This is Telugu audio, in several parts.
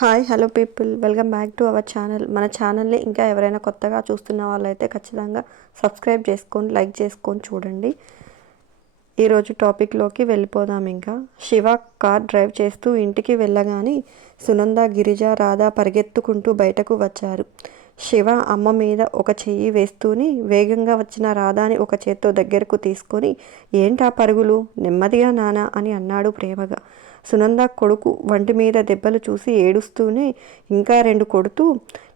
Hi hello people, welcome back to our channel. మన ఛానల్ని ఇంకా ఎవరైనా కొత్తగా చూస్తున్న వాళ్ళైతే ఖచ్చితంగా సబ్స్క్రైబ్ చేసుకొని లైక్ చేసుకొని చూడండి. ఈరోజు టాపిక్లోకి వెళ్ళిపోదాం. ఇంకా శివ కార్ డ్రైవ్ చేస్తూ ఇంటికి వెళ్ళగానే సునంద, గిరిజ, రాధ పరిగెత్తుకుంటూ బయటకు వచ్చారు. శివ అమ్మ మీద ఒక చెయ్యి వేస్తూనే వేగంగా వచ్చిన రాధాని ఒక చేత్తో దగ్గరకు తీసుకొని, ఏంటా పరుగులు, నెమ్మదిగా నానా అని అన్నాడు ప్రేమగా. సునంద కొడుకు వంటి మీద దెబ్బలు చూసి ఏడుస్తూనే ఇంకా రెండు కొడుతూ,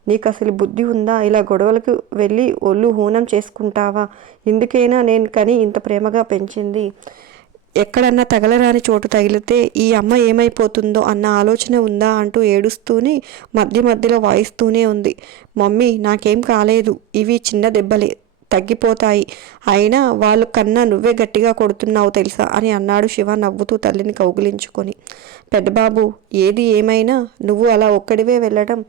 నీకు అసలు బుద్ధి ఉందా, ఇలా గొడవలకు వెళ్ళి ఒళ్ళు హూనం చేసుకుంటావా, ఇందుకైనా నేను కని ఇంత ప్రేమగా పెంచింది, ఎక్కడన్నా తగలరాని చోటు తగిలితే ఈ అమ్మ ఏమైపోతుందో అన్న ఆలోచన ఉందా అంటూ ఏడుస్తూనే మధ్య మధ్యలో వాయిస్తూనే ఉంది. మమ్మీ నాకేం కాలేదు, ఇవి చిన్న దెబ్బలే, తగ్గిపోతాయి, అయినా వాళ్ళు కన్నా నువ్వే గట్టిగా కొడుతున్నావు తెలుసా అని అన్నాడు శివ నవ్వుతూ తల్లిని కౌగిలించుకొని. పెద్దబాబు, ఏది ఏమైనా నువ్వు అలా ఒక్కడివే వెళ్ళడం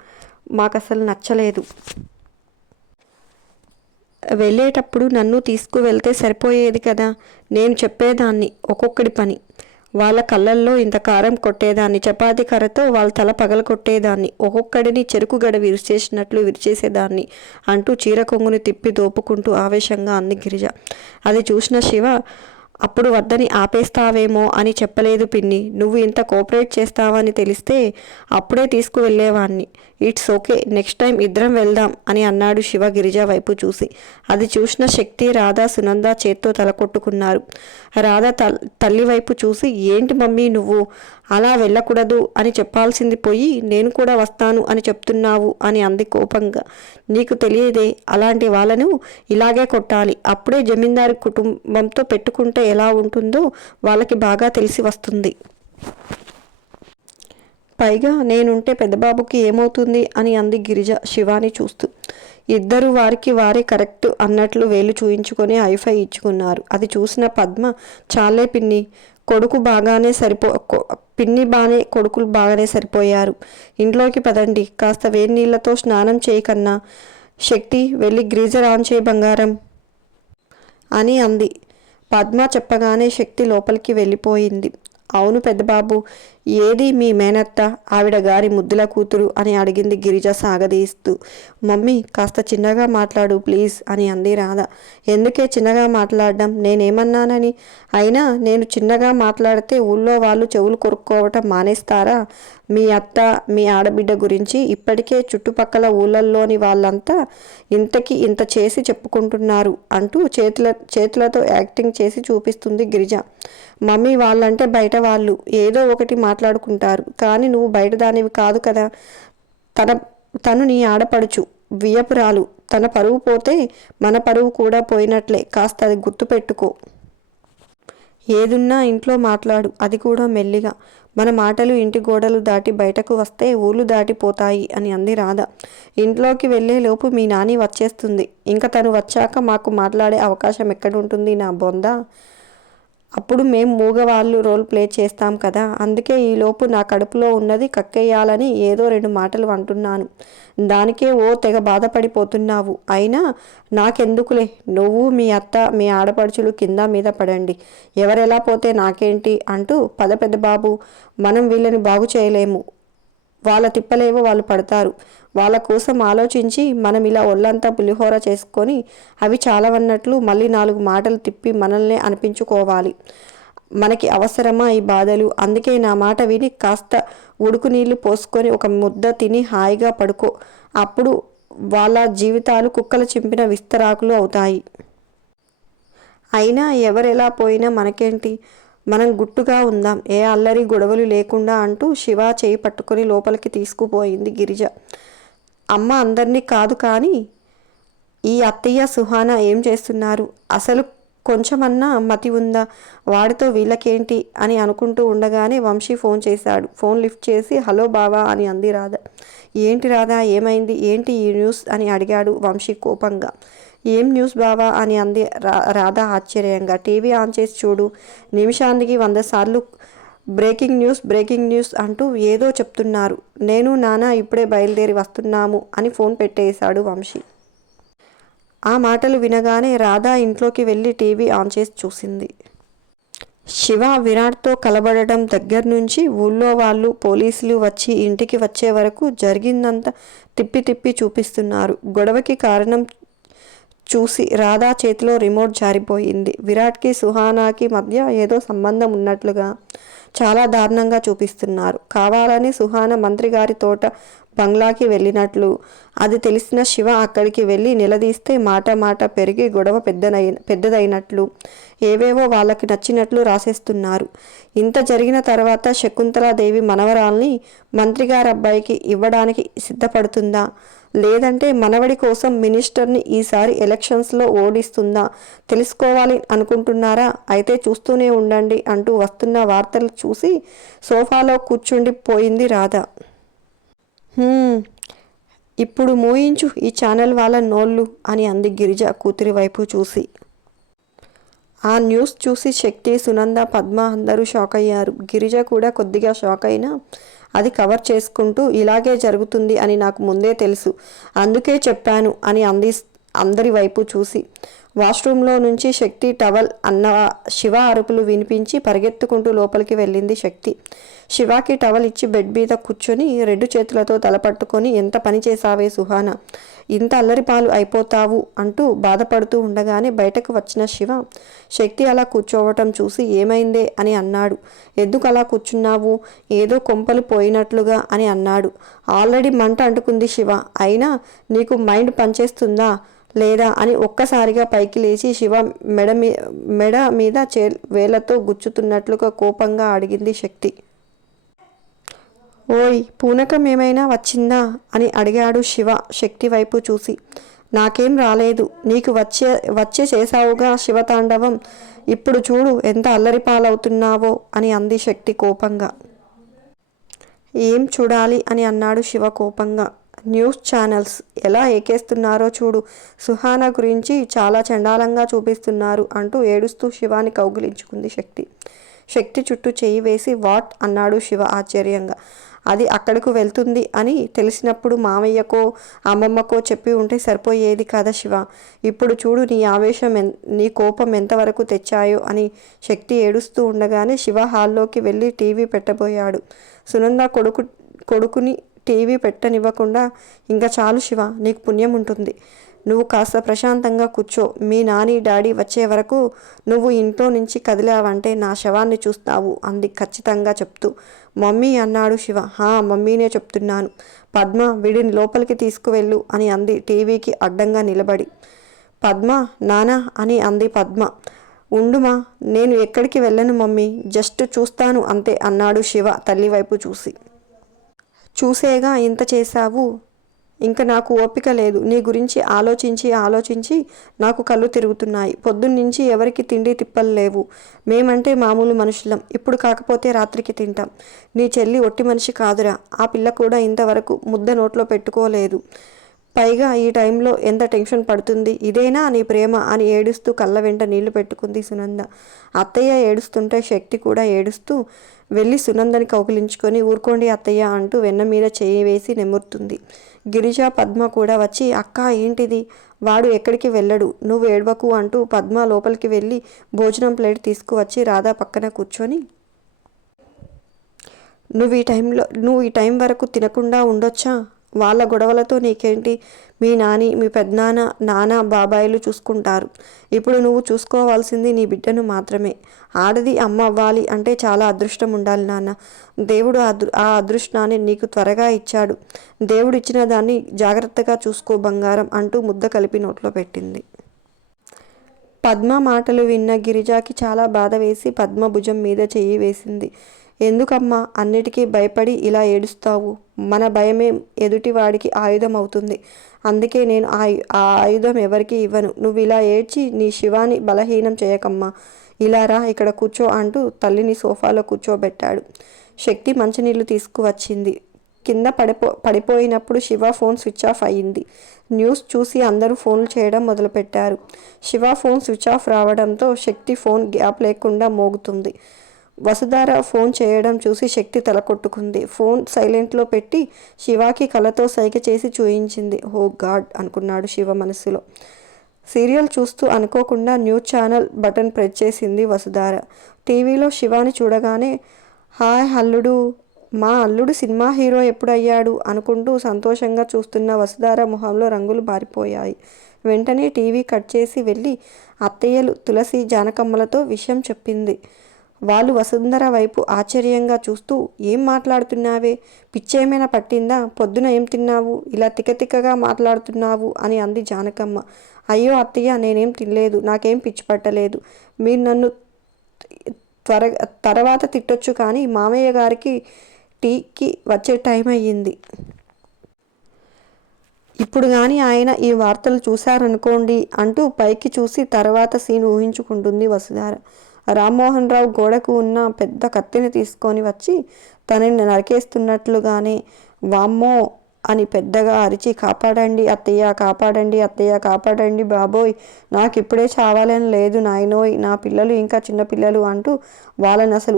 మాకసలు నచ్చలేదు. వెళ్ళేటప్పుడు నన్ను తీసుకువెళ్తే సరిపోయేది కదా, నేను చెప్పేదాన్ని ఒక్కొక్కడి పని, వాళ్ళ కళ్ళల్లో ఇంత కారం కొట్టేదాన్ని, చపాతీ కర్రతో వాళ్ళ తల పగల కొట్టేదాన్ని, ఒక్కొక్కడిని చెరుకు గడ విరిచేసినట్లు విరిచేసేదాన్ని అంటూ చీర కొంగుని తిప్పి దోపుకుంటూ ఆవేశంగా అంది గిరిజ. అది చూసిన శివ, అప్పుడు వద్దని ఆపేస్తావేమో అని చెప్పలేదు పిన్ని, నువ్వు ఇంత కోఆపరేట్ చేస్తావని తెలిస్తే అప్పుడే తీసుకువెళ్ళేవాణ్ణి. ఇట్స్ ఓకే, నెక్స్ట్ టైం ఇద్దరం వెళ్దాం అని అన్నాడు శివ గిరిజ వైపు చూసి. అది చూసిన శక్తి, రాధ, సునంద చేత్తో తల కొట్టుకున్నారు. రాధ తల్లి వైపు చూసి, ఏంటి మమ్మీ నువ్వు అలా వెళ్ళకూడదు అని చెప్పాల్సింది పోయి నేను కూడా వస్తాను అని చెప్తున్నావు అని అంది కోపంగా. నీకు తెలియదే, అలాంటి వాళ్ళను ఇలాగే కొట్టాలి, అప్పుడే జమీందారు కుటుంబంతో పెట్టుకుంటే ఎలా ఉంటుందో వాళ్ళకి బాగా తెలిసి వస్తుంది. పైగా నేనుంటే పెద్దబాబుకి ఏమవుతుంది అని అంది గిరిజ శివాని చూస్తూ. ఇద్దరు వారికి వారే కరెక్ట్ అన్నట్లు వేలు చూయించుకొని హైఫై ఇచ్చుకున్నారు. అది చూసిన పద్మ, చాలే పిన్ని, కొడుకు బాగానే పిన్ని బాగానే కొడుకులు బాగానే సరిపోయారు, ఇంట్లోకి పదండి, కాస్త వేడి నీళ్లతో స్నానం చేయకన్నా. శక్తి, వెళ్ళి గ్రీజర్ ఆన్ చేయి బంగారం అని అంది. పద్మ చెప్పగానే శక్తి లోపలికి వెళ్ళిపోయింది. అవును పెద్దబాబు, ఏది మీ మేనత్త, ఆవిడ గారి ముద్దుల కూతురు అని అడిగింది గిరిజ సాగదీస్తూ. మమ్మీ కాస్త చిన్నగా మాట్లాడు ప్లీజ్ అని అంది రాధ. ఎందుకే చిన్నగా మాట్లాడడం, నేనేమన్నానని, అయినా నేను చిన్నగా మాట్లాడితే ఊళ్ళో వాళ్ళు చెవులు కొరుక్కోవటం మానేస్తారా, మీ అత్త మీ ఆడబిడ్డ గురించి ఇప్పటికే చుట్టుపక్కల ఊళ్ళల్లోని వాళ్ళంతా ఇంతకి ఇంత చేసి చెప్పుకుంటున్నారు అంటూ చేతులతో యాక్టింగ్ చేసి చూపిస్తుంది గిరిజ. మమ్మీ వాళ్ళంటే బయట వాళ్ళు ఏదో ఒకటి మాట్లాడుకుంటారు, కానీ నువ్వు బయట దానివి కాదు కదా, తను నీ ఆడపడుచు, వియపురాలు, తన పరువు పోతే మన పరువు కూడా పోయినట్లే, కాస్త అది గుర్తుపెట్టుకో. ఏదున్నా ఇంట్లో మాట్లాడు, అది కూడా మెల్లిగా, మన మాటలు ఇంటి గోడలు దాటి బయటకు వస్తే ఊళ్ళు దాటిపోతాయి అని అంది రాధ. ఇంట్లోకి వెళ్ళే లోపు మీ నాని వచ్చేస్తుంది, ఇంకా తను వచ్చాక మాకు మాట్లాడే అవకాశం ఎక్కడుంటుంది నా బొంద, అప్పుడు మేం మూగవాళ్ళు రోల్ ప్లే చేస్తాం కదా, అందుకే ఈలోపు నా కడుపులో ఉన్నది కక్కేయాలని ఏదో రెండు మాటలు అంటున్నాను, దానికే ఓ తెగ బాధపడిపోతున్నావు. అయినా నాకెందుకులే, నువ్వు మీ అత్త మీ ఆడపడుచులు కింద మీద పడండి, ఎవరెలా పోతే నాకేంటి అంటూ, పద పెద్ద బాబు, మనం వీళ్ళని బాగు చేయలేము, వాళ్ళ తిప్పలేవో వాళ్ళు పడతారు, వాళ్ళ కోసం ఆలోచించి మనం ఇలా ఒళ్ళంతా పులిహోర చేసుకొని అవి చాలవన్నట్లు మళ్ళీ నాలుగు మాటలు తిప్పి మనల్నే అనిపించుకోవాలి. మనకి అవసరమా ఈ బాధలు, అందుకే నా మాట విని కాస్త ఉడుకు నీళ్లు పోసుకొని ఒక ముద్ద తిని హాయిగా పడుకో, అప్పుడు వాళ్ళ జీవితాలు కుక్కలు చింపిన విస్తరాకులు అవుతాయి. అయినా ఎవరెలా పోయినా మనకేంటి, మనం గుట్టుగా ఉందాం, ఏ అల్లరి గొడవలు లేకుండా అంటూ శివ చేయి పట్టుకొని లోపలికి తీసుకుపోయింది గిరిజ. అమ్మ అందరినీ కాదు, కానీ ఈ అత్తయ్య సుహానా ఏం చేస్తున్నారు, అసలు కొంచెమన్నా మతి ఉందా, వాడితో వీళ్ళకేంటి అని అనుకుంటూ ఉండగానే వంశీ ఫోన్ చేశాడు. ఫోన్ లిఫ్ట్ చేసి, హలో బావా అని అంది రాధ. ఏంటి రాధా, ఏమైంది, ఏంటి ఈ న్యూస్ అని అడిగాడు వంశీ కోపంగా. ఏం న్యూస్ బావా అని అంది రాధ ఆశ్చర్యంగా. టీవీ ఆన్ చేసి చూడు, నిమిషానికి 100 సార్లు బ్రేకింగ్ న్యూస్ అంటూ ఏదో చెప్తున్నారు, నేను నాన్న ఇప్పుడే బయలుదేరి వస్తున్నాము అని ఫోన్ పెట్టేశాడు వంశీ. ఆ మాటలు వినగానే రాధ ఇంట్లోకి వెళ్ళి టీవీ ఆన్ చేసి చూసింది. శివ విరాట్తో కలబడటం దగ్గర నుంచి ఊళ్ళో వాళ్ళు పోలీసులు వచ్చి ఇంటికి వచ్చే వరకు జరిగిందంతా తిప్పి తిప్పి చూపిస్తున్నారు. గొడవకి కారణం చూసి రాధా చేతిలో రిమోట్ జారిపోయింది. విరాట్కి సుహానాకి మధ్య ఏదో సంబంధం ఉన్నట్లుగా చాలా దారుణంగా చూపిస్తున్నారు. కావాలని సుహాన మంత్రి గారి తోట బంగ్లాకి వెళ్ళినట్లు అది తెలిసిన శివ అక్కడికి వెళ్ళి నిలదీస్తే మాట మాట పెరిగి గొడవ పెద్దదైనట్లు ఏవేవో వాళ్ళకి నచ్చినట్లు రాసేస్తున్నారు. ఇంత జరిగిన తర్వాత శకుంతలాదేవి మనవరాల్ని మంత్రిగారి అబ్బాయికి ఇవ్వడానికి సిద్ధపడుతుందా, లేదంటే మనవడి కోసం మినిస్టర్ని ఈసారి ఎలక్షన్స్లో ఓడిస్తుందా తెలుసుకోవాలి అనుకుంటున్నారా? అయితే చూస్తూనే ఉండండి అంటూ వస్తున్న వార్తలు చూసి సోఫాలో కూర్చుండిపోయింది రాధ. ఇప్పుడు మోయించు ఈ ఛానల్ వాళ్ళ నోళ్ళు అని అంది గిరిజ కూతురి వైపు చూసి. ఆ న్యూస్ చూసి శక్తి, సునంద, పద్మ అందరూ షాక్ అయ్యారు. గిరిజ కూడా కొద్దిగా షాక్ అయినా అది కవర్ చేసుకుంటూ ఇలాగే జరుగుతుంది అని నాకు ముందే తెలుసు, అందుకే చెప్పాను అని అంది అందరి వైపు చూసి. వాష్రూమ్లో నుంచి శక్తి టవల్ అన్న శివ అరుపులు వినిపించి పరిగెత్తుకుంటూ లోపలికి వెళ్ళింది శక్తి. శివాకి టవల్ ఇచ్చి బెడ్ మీద కూర్చొని 2 చేతులతో తలపట్టుకొని, ఎంత పని చేసావే సుహాన, ఇంత అల్లరిపాలు అయిపోతావు అంటూ బాధపడుతూ ఉండగానే బయటకు వచ్చిన శివ శక్తి అలా కూర్చోవటం చూసి ఏమైందే అని అన్నాడు. ఎందుకు అలా కూర్చున్నావు, ఏదో కొంపలు పోయినట్లుగా అని అన్నాడు. ఆల్రెడీ మంట అంటుకుంది శివ, అయినా నీకు మైండ్ పనిచేస్తుందా లేదా అని ఒక్కసారిగా పైకి లేచి శివ మెడ మీద వేళ్లతో గుచ్చుతున్నట్లుగా కోపంగా అడిగింది శక్తి. ఓయ్, పూనకం ఏమైనా వచ్చిందా అని అడిగాడు శివ శక్తి వైపు చూసి. నాకేం రాలేదు, నీకు వచ్చే చేసావుగా శివతాండవం, ఇప్పుడు చూడు ఎంత అల్లరిపాలవుతున్నావో అని అంది శక్తి కోపంగా. ఏం చూడాలి అని అన్నాడు శివ కోపంగా. న్యూస్ ఛానల్స్ ఎలా ఏకేస్తున్నారో చూడు, సుహానా గురించి చాలా చండాలంగా చూపిస్తున్నారు అంటూ ఏడుస్తూ శివాని కౌగిలించుకుంది శక్తి. శక్తి చుట్టూ చెయ్యి వేసి వాట్ అన్నాడు శివ ఆశ్చర్యంగా. అది అక్కడకు వెళ్తుంది అని తెలిసినప్పుడు మామయ్యకో అమ్మమ్మకో చెప్పి ఉంటే సరిపోయేది కదా శివ. ఇప్పుడు చూడు నీ ఆవేశం నీ కోపం ఎంతవరకు తెచ్చాయో అని శక్తి ఏడుస్తూ ఉండగానే శివ హాల్లోకి వెళ్ళి టీవీ పెట్టబోయాడు. సునంద కొడుకుని టీవీ పెట్టనివ్వకుండా, ఇంకా చాలు శివ, నీకు పుణ్యం ఉంటుంది, నువ్వు కాస్త ప్రశాంతంగా కూర్చో, మీ నాని డాడీ వచ్చే వరకు నువ్వు ఇంట్లో నుంచి కదిలావంటే నా శవాన్ని చూస్తావు అంది ఖచ్చితంగా చెప్తూ. మమ్మీ అన్నాడు శివ. మమ్మీనే చెప్తున్నాను, పద్మ వీడిని లోపలికి తీసుకువెళ్ళు అని అంది టీవీకి అడ్డంగా నిలబడి. పద్మ, నానా అని అంది పద్మ. ఉండుమా, నేను ఎక్కడికి వెళ్ళను మమ్మీ, జస్ట్ చూస్తాను అంతే అన్నాడు శివ తల్లి వైపు చూసి. చూసేగా ఇంత చేశావు, ఇంకా నాకు ఓపిక లేదు, నీ గురించి ఆలోచించి నాకు కళ్ళు తిరుగుతున్నాయి. పొద్దున్నుంచి ఎవరికి తిండి తిప్పలు లేవు, మేమంటే మామూలు మనుషులం, ఇప్పుడు కాకపోతే రాత్రికి తింటాం. నీ చెల్లి ఒట్టి మనిషి కాదురా, ఆ పిల్ల కూడా ఇంతవరకు ముద్ద నోట్లో పెట్టుకోలేదు, పైగా ఈ టైంలో ఎంత టెన్షన్ పడుతుంది, ఇదేనా నీ ప్రేమ అని ఏడుస్తూ కళ్ళ వెంట నీళ్లు పెట్టుకుంది సునంద. అత్తయ్య ఏడుస్తుంటే శక్తి కూడా ఏడుస్తూ వెళ్ళి సునందని కౌగిలించుకొని ఊరుకోండి అత్తయ్య అంటూ వెన్న మీద చేయి వేసి నెమురుతుంది. గిరిజ, పద్మ కూడా వచ్చి అక్క ఏంటిది, వాడు ఎక్కడికి వెళ్ళడు, నువ్వు ఏడవకు అంటూ పద్మ లోపలికి వెళ్ళి భోజనం ప్లేట్ తీసుకువచ్చి రాధా పక్కన కూర్చొని, నువ్వు ఈ టైం వరకు తినకుండా ఉండొచ్చా, వాళ్ళ గొడవలతో నీకేంటి, మీ నాని మీ పెద్దనాన్న నాన్న బాబాయిలు చూసుకుంటారు, ఇప్పుడు నువ్వు చూసుకోవాల్సింది నీ బిడ్డను మాత్రమే, ఆడది అమ్మ అవ్వాలి అంటే చాలా అదృష్టం ఉండాలి నాన్న, దేవుడు ఆ అదృష్టాన్ని నీకు త్వరగా ఇచ్చాడు, దేవుడు ఇచ్చిన దాన్ని జాగ్రత్తగా చూసుకో బంగారం అంటూ ముద్ద కలిపి నోట్లో పెట్టింది. పద్మ మాటలు విన్న గిరిజాకి చాలా బాధ వేసి పద్మ భుజం మీద చెయ్యి వేసింది. ఎందుకమ్మా అన్నిటికీ భయపడి ఇలా ఏడుస్తావు, మన భయమే ఎదుటివాడికి ఆయుధం అవుతుంది, అందుకే నేను ఆ ఆయుధం ఎవరికి ఇవ్వను, నువ్వు ఇలా ఏడ్చి నీ శివాని బలహీనం చేయకమ్మా, ఇలా రా ఇక్కడ కూర్చో అంటూ తల్లిని సోఫాలో కూర్చోబెట్టాడు. శక్తి మంచినీళ్ళు తీసుకువచ్చింది. కింద పడిపోయినప్పుడు శివ ఫోన్ స్విచ్ ఆఫ్ అయ్యింది. న్యూస్ చూసి అందరూ ఫోన్లు చేయడం మొదలుపెట్టారు. శివ ఫోన్ స్విచ్ ఆఫ్ రావడంతో శక్తి ఫోన్ గ్యాప్ లేకుండా మోగుతుంది. వసుధార ఫోన్ చేయడం చూసి శక్తి తల కొట్టుకుంది. ఫోన్ సైలెంట్లో పెట్టి శివాకి కళ్ళతో సైగ చేసి చూయించింది. ఓ గాడ్ అనుకున్నాడు శివ మనసులో. సీరియల్ చూస్తూ అనుకోకుండా న్యూస్ ఛానల్ బటన్ ప్రెస్ చేసింది వసుధార. టీవీలో శివాని చూడగానే హాయ్ అల్లుడు, మా అల్లుడు సినిమా హీరో ఎప్పుడయ్యాడు అనుకుంటూ సంతోషంగా చూస్తున్న వసుధార మొహంలో రంగులు మారిపోయాయి. వెంటనే టీవీ కట్ చేసి వెళ్ళి అత్తయ్యలు తులసి జానకమ్మలతో విషయం చెప్పింది. వాళ్ళు వసుంధర వైపు ఆశ్చర్యంగా చూస్తూ ఏం మాట్లాడుతున్నావే, పిచ్చేమైనా పట్టిందా, పొద్దున ఏం తిన్నావు, ఇలా తికతికగా మాట్లాడుతున్నావు అని అంది జానకమ్మ. అయ్యో అత్తయ్య, నేనేం తినలేదు, నాకేం పిచ్చి పట్టలేదు. మీరు నన్ను తర్వాత తిట్టొచ్చు కానీ మామయ్య గారికి టీకి వచ్చే టైం అయ్యింది. ఇప్పుడు కానీ ఆయన ఈ వార్తలు చూశారనుకోండి అంటూ పైకి చూసి తర్వాత సీన్ ఊహించుకుంటుంది వసుధార. రామ్మోహన్ రావు గోడకు ఉన్న పెద్ద కత్తిని తీసుకొని వచ్చి తనని నరికేస్తున్నట్లుగానే వామ్మో అని పెద్దగా అరిచి కాపాడండి అత్తయ్య, కాపాడండి అత్తయ్య, కాపాడండి బాబోయ్, నాకు ఇప్పుడే చావాలని లేదు నాయనోయ్, నా పిల్లలు ఇంకా చిన్నపిల్లలు అంటూ వాళ్ళని అసలు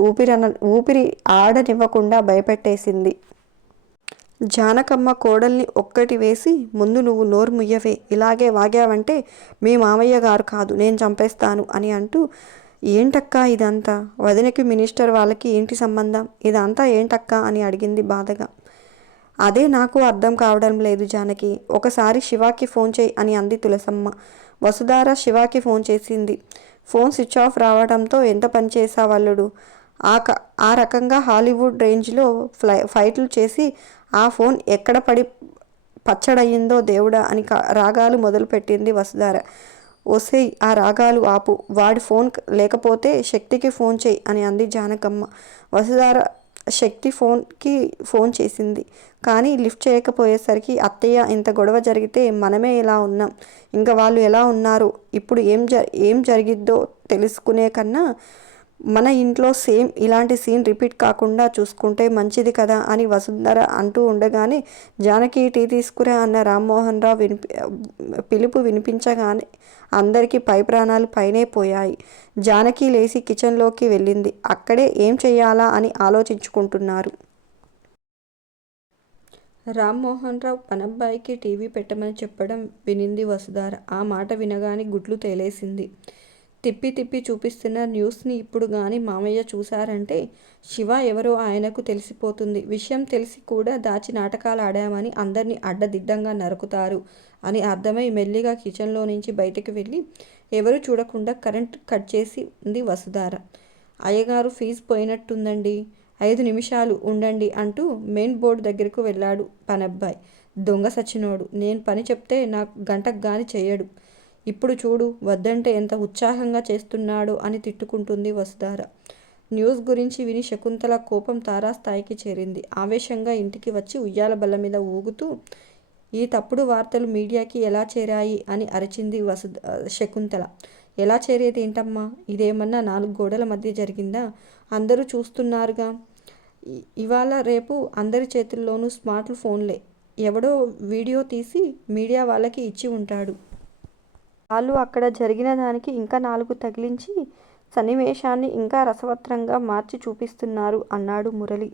ఊపిరి ఆడనివ్వకుండా భయపెట్టేసింది. జానకమ్మ కోడల్ని ఒక్కటి వేసి, ముందు నువ్వు నోరు ముయ్యవే, ఇలాగే వాగావంటే మీ మామయ్య గారు కాదు నేను చంపేస్తాను అని అంటూ ఏంటక్కా ఇదంతా, వదినకి మినిస్టర్ వాళ్ళకి ఏంటి సంబంధం, ఇదంతా ఏంటక్కా అని అడిగింది బాధగా. అదే నాకు అర్థం కావడం లేదు జానకి, ఒకసారి శివాకి ఫోన్ చేయి అని అంది తులసమ్మ. వసుధార శివాకి ఫోన్ చేసింది. ఫోన్ స్విచ్ ఆఫ్ రావడంతో ఎంత పని చేసావల్లుడు, ఆ రకంగా హాలీవుడ్ రేంజ్లో ఫైట్లు చేసి ఆ ఫోన్ ఎక్కడ పడి పచ్చడయ్యిందో దేవుడా అని రాగాలు మొదలుపెట్టింది వసుధార. ఒసేయ్, ఆ రాగాలు ఆపు, వాడి ఫోన్ లేకపోతే శక్తికి ఫోన్ చేయి అని అంది జానకమ్మ. వసుధార శక్తి ఫోన్కి ఫోన్ చేసింది. కానీ లిఫ్ట్ చేయకపోయేసరికి అత్తయ్య, ఇంత గొడవ జరిగితే మనమే ఇలా ఉన్నాం, ఇంకా వాళ్ళు ఎలా ఉన్నారు, ఇప్పుడు ఏం జరిగిద్దో తెలుసుకునే కన్నా మన ఇంట్లో సేమ్ ఇలాంటి సీన్ రిపీట్ కాకుండా చూసుకుంటే మంచిది కదా అని వసుంధర అంటూ ఉండగానే జానకి టీ తీసుకురా అన్న రామ్మోహన్ రావు పిలుపు వినిపించగానే అందరికీ పై ప్రాణాలు పైనే పోయాయి. జానకి లేచి కిచెన్లోకి వెళ్ళింది. అక్కడే ఏం చెయ్యాలా అని ఆలోచించుకుంటున్నారు. రామ్మోహన్ రావు పనబ్బాయికి టీవీ పెట్టమని చెప్పడం వినింది వసుధార. ఆ మాట వినగానే గుడ్లు తేలేసింది. తిప్పి తిప్పి చూపిస్తున్న న్యూస్ని ఇప్పుడు కానీ మామయ్య చూశారంటే శివ ఎవరో ఆయనకు తెలిసిపోతుంది. విషయం తెలిసి కూడా దాచి నాటకాలు ఆడామని అందరినీ అడ్డదిడ్డంగా నరుకుతారు అని అర్థమై మెల్లిగా కిచెన్లో నుంచి బయటకు వెళ్ళి ఎవరు చూడకుండా కరెంట్ కట్ చేసి ఉంది వసుధార. అయ్యగారు ఫీజు పోయినట్టుందండి, 5 నిమిషాలు ఉండండి అంటూ మెయిన్ బోర్డు దగ్గరకు వెళ్ళాడు పనబ్బాయి. దొంగ సచ్చినోడు, నేను పని చెప్తే నాకు గంటకు గాని చెయ్యడు. ఇప్పుడు చూడు వద్దంటే ఎంత ఉత్సాహంగా చేస్తున్నాడో అని తిట్టుకుంటుంది వసుధార. న్యూస్ గురించి విని శకుంతల కోపం తారాస్థాయికి చేరింది. ఆవేశంగా ఇంటికి వచ్చి ఉయ్యాల బల్ల మీద ఊగుతూ ఈ తప్పుడు వార్తలు మీడియాకి ఎలా చేరాయి అని అరిచింది శకుంతల. ఎలా చేరేది ఏంటమ్మా, ఇదేమన్నా 4 గోడల మధ్య జరిగిందా, అందరూ చూస్తున్నారుగా. ఇవాళ రేపు అందరి చేతుల్లోనూ స్మార్ట్ ఫోన్లే, ఎవడో వీడియో తీసి మీడియా వాళ్ళకి ఇచ్చి ఉంటాడు. వాళ్ళు అక్కడ జరిగిన దానికి ఇంకా 4 తగిలించి సన్నివేశాన్ని ఇంకా రసవత్రంగా మార్చి చూపిస్తున్నారు అన్నాడు మురళి.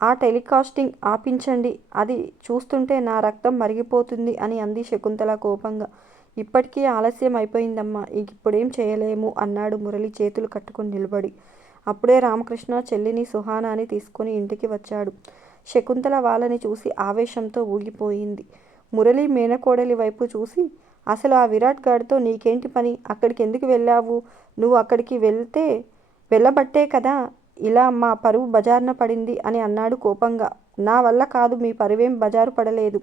ఆ టెలికాస్టింగ్ ఆపించండి, అది చూస్తుంటే నా రక్తం మరిగిపోతుంది అని అంది శకుంతల కోపంగా. ఇప్పటికీ ఆలస్యం అయిపోయిందమ్మా, ఇప్పుడేం చేయలేము అన్నాడు మురళి చేతులు కట్టుకుని నిలబడి. అప్పుడే రామకృష్ణ చెల్లిని సుహానాని తీసుకుని ఇంటికి వచ్చాడు. శకుంతల వాళ్ళని చూసి ఆవేశంతో ఊగిపోయింది. మురళి మేనకోడలి వైపు చూసి అసలు ఆ విరాట్ గాడితో నీకేంటి పని, అక్కడికి ఎందుకు వెళ్ళావు, నువ్వు అక్కడికి వెళ్ళబట్టే కదా ఇలా మా పరువు బజారున పడింది అని అన్నాడు కోపంగా. నా వల్ల కాదు, మీ పరువేం బజారు పడలేదు,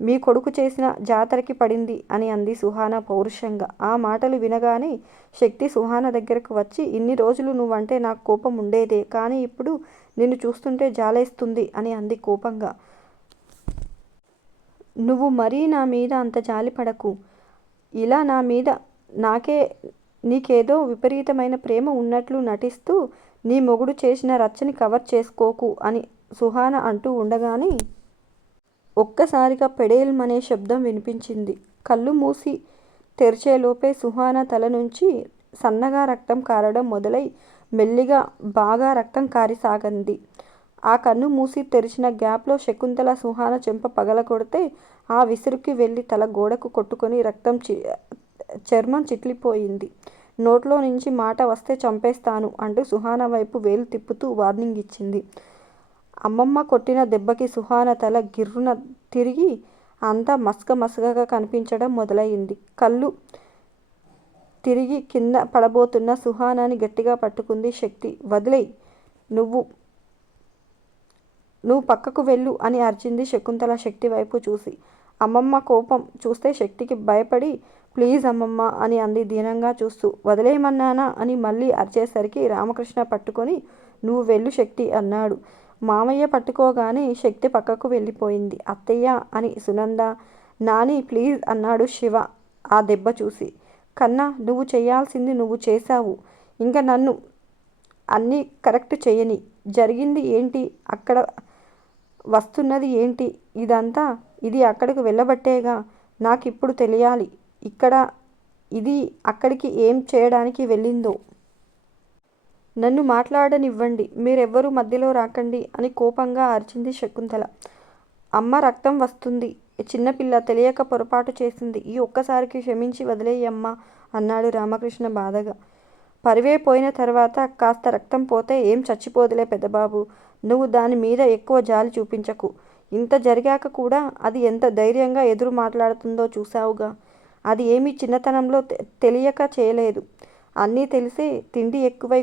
మీ కొడుకు చేసిన జాతరకి పడింది అని అంది సుహాన పౌరుషంగా. ఆ మాటలు వినగానే శక్తి సుహాన దగ్గరకు వచ్చి ఇన్ని రోజులు నువ్వంటే నాకు కోపం ఉండేదే, కానీ ఇప్పుడు నిన్ను చూస్తుంటే జాలేస్తుంది అని అంది కోపంగా. నువ్వు మరీ నా మీద అంత జాలి పడకు, ఇలా నా మీద నీకేదో విపరీతమైన ప్రేమ ఉన్నట్లు నటిస్తూ నీ మొగుడు చేసిన రచ్చని కవర్ చేసుకోకు అని సుహాన అంటూ ఉండగానే ఒక్కసారిగా పెడేల్మనే శబ్దం వినిపించింది. కళ్ళు మూసి తెరిచేలోపే సుహాన తల నుంచి సన్నగా రక్తం కారడం మొదలై మెల్లిగా బాగా రక్తం కారిసాగింది. ఆ కన్ను మూసి తెరిచిన గ్యాప్లో శకుంతల సుహాన చెంప పగలగొడితే ఆ విసురుకి వెళ్ళి తల గోడకు కొట్టుకొని చర్మం చిట్లిపోయింది. నోట్లో నుంచి మాట వస్తే చంపేస్తాను అంటూ సుహాన వైపు వేలు తిప్పుతూ వార్నింగ్ ఇచ్చింది. అమ్మమ్మ కొట్టిన దెబ్బకి సుహాన తల గిర్రున తిరిగి అంతా మసకగా కనిపించడం మొదలయ్యింది. కళ్ళు తిరిగి కింద పడబోతున్న సుహానాని గట్టిగా పట్టుకుంది శక్తి. వదిలేయ్, నువ్వు పక్కకు వెళ్ళు అని అరిచింది శకుంతల శక్తి వైపు చూసి. అమ్మమ్మ కోపం చూస్తే శక్తికి భయపడి ప్లీజ్ అమ్మమ్మ అని అంది దీనంగా చూస్తూ. వదిలేయమన్నానా అని మళ్ళీ అరిచేసరికి రామకృష్ణ పట్టుకొని నువ్వు వెళ్ళు శక్తి అన్నాడు. మామయ్య పట్టుకోగానే శక్తి పక్కకు వెళ్ళిపోయింది. అత్తయ్య అని సునంద. నాని ప్లీజ్ అన్నాడు శివ ఆ దెబ్బ చూసి. కన్నా, నువ్వు చేయాల్సింది నువ్వు చేశావు, ఇంకా నన్ను అన్నీ కరెక్ట్ చేయని. జరిగింది ఏంటి, అక్కడ వస్తున్నది ఏంటి, ఇదంతా ఇది అక్కడికి వెళ్ళబట్టేగా నాకిప్పుడు తెలియాలి. ఇక్కడ ఇది అక్కడికి ఏం చేయడానికి వెళ్ళిందో. నన్ను మాట్లాడనివ్వండి, మీరెవ్వరూ మధ్యలో రాకండి అని కోపంగా అరిచింది శకుంతల. అమ్మ రక్తం వస్తుంది, చిన్నపిల్ల తెలియక పొరపాటు చేసింది, ఈ ఒక్కసారికి క్షమించి వదిలేయమ్మా అన్నాడు రామకృష్ణ బాధగా. పరివే పోయిన తర్వాత కాస్త రక్తం పోతే ఏం చచ్చిపోదులే పెద్దబాబు, నువ్వు దాని మీద ఎక్కువ జాలి చూపించకు. ఇంత జరిగాక కూడా అది ఎంత ధైర్యంగా ఎదురు మాట్లాడుతుందో చూశావుగా. అది ఏమీ చిన్నతనంలో తెలియక చేయలేదు, అన్నీ తెలిసే తిండి ఎక్కువై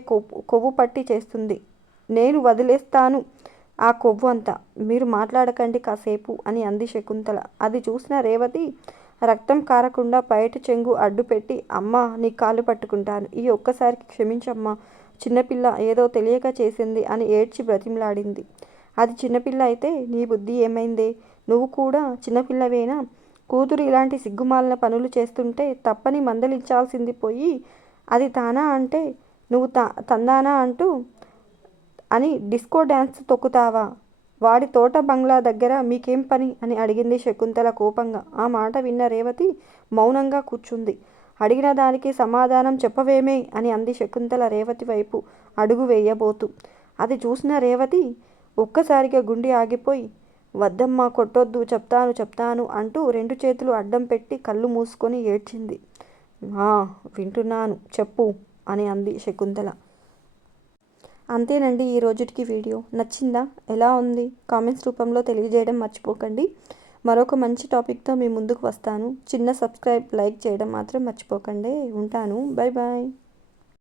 కొవ్వు పట్టి చేస్తుంది. నేను వదిలేస్తాను ఆ కొవ్వు అంతా, మీరు మాట్లాడకండి కాసేపు అని అంది శకుంతల. అది చూసిన రేవతి రక్తం కారకుండా బయట చెంగు అడ్డుపెట్టి అమ్మా నీ కాళ్ళు పట్టుకుంటాను, ఈ ఒక్కసారికి క్షమించమ్మా, చిన్నపిల్ల ఏదో తెలియక చేసింది అని ఏడ్చి బ్రతిమలాడింది. అది చిన్నపిల్ల అయితే నీ బుద్ధి ఏమైందే, నువ్వు కూడా చిన్నపిల్లవేనా? కూతురు ఇలాంటి సిగ్గుమాలిన పనులు చేస్తుంటే తప్పని మందలించాల్సింది పోయి అది తానా అంటే నువ్వు తందానా అంటూ అని డిస్కో డ్యాన్స్ తొక్కుతావా? వాడి తోట బంగ్లా దగ్గర మీకేం పని అని అడిగింది శకుంతల కోపంగా. ఆ మాట విన్న రేవతి మౌనంగా కూర్చుంది. అడిగిన దానికి సమాధానం చెప్పవేమే అని అంది శకుంతల రేవతి వైపు అడుగు వేయబోతూ. అది చూసిన రేవతి ఒక్కసారిగా గుండె ఆగిపోయి వద్దమ్మా కొట్టొద్దు, చెప్తాను అంటూ రెండు చేతులు అడ్డం పెట్టి కళ్ళు మూసుకొని ఏడ్చింది. వింటున్నాను చెప్పు అని అంది శకుంతల. అంతేనండి ఈ రోజుటికి వీడియో. నచ్చిందా? ఎలా ఉంది? కామెంట్స్ రూపంలో తెలియజేయడం మర్చిపోకండి. మరొక మంచి టాపిక్తో మీ ముందుకు వస్తాను. చిన్న సబ్స్క్రైబ్, లైక్ చేయడం మాత్రం మర్చిపోకండి. ఉంటాను. Bye bye.